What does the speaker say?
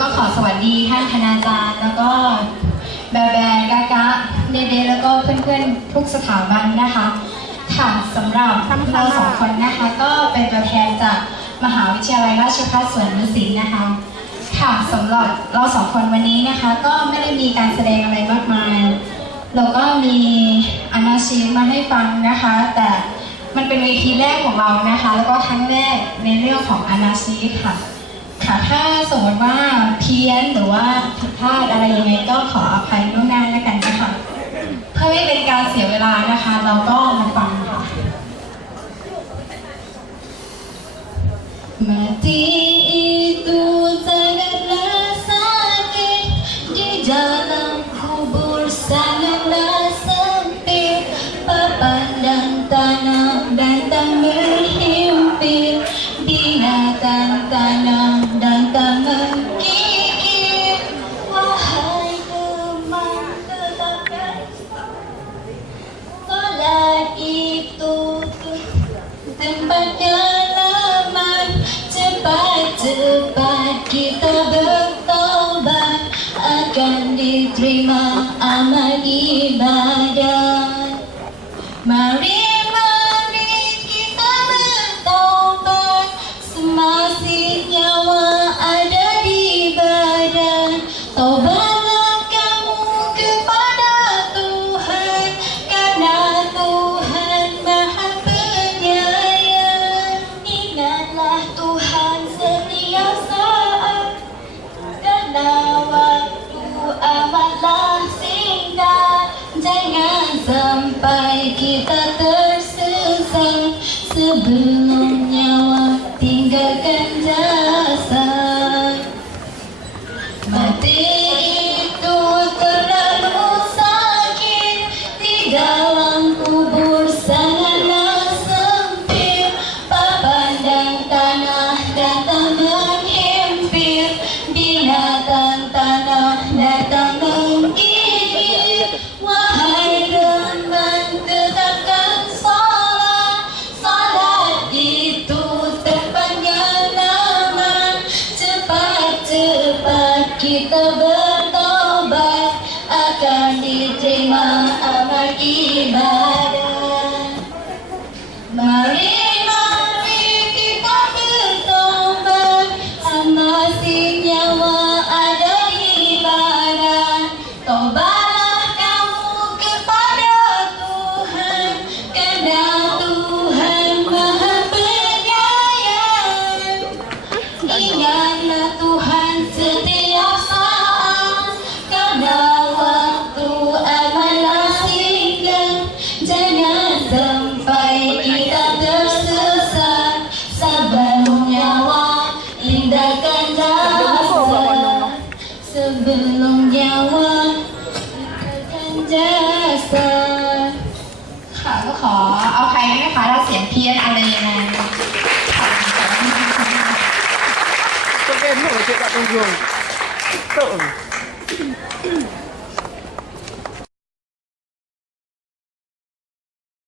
ก็ขอสวัสดีท่านคณาจารย์ แล้วก็แบร์แบร์กากะเดเดแล้วก็เพื่อนๆทุกสถาบันนะคะค่ะสำหรับเราสองคนนะคะ ก็เป็นตัวแทนจากมหาวิทยาลัยราชภัฏสวนดุสิตนะคะ ค่ะสำหรับเราสองคนวันนี้นะคะ ก็ไม่ได้มีการแสดงอะไรมากมาย เราก็มีอนาชีมาให้ฟังนะคะ แต่มันเป็นเวทีแรกของเรานะคะ แล้วก็ครั้งแรกในเรื่องของอนาชีค่ะ ถ้าสมมติว่าเพี้ยนหรือว่าผิดพลาดอะไรยังไงก็ขออภัยล่วงหน้าแล้วกันนะคะ เพื่อไม่เป็นการเสียเวลานะคะ เราก็มาฟังค่ะ Mati itu sangatlah sakit Di dalam kubur sangatlah sempit Papan dan tanah datang berhimpit lama Cepat-cepat kita bertobat Akan diterima amal ibadah. Mari sampai kita tersesat Sebelum nyawa tinggalkan jasad. Mati kita bertobat Akan diterima amal ibadah Sebelum nyawa indahkan jasad ค่ะก็ขอเอาใครไหมคะถ้าเสียงเพี้ยนอะไรยังไงค่ะ Tôi em không phải chuyện bạn bình thường. Sợ.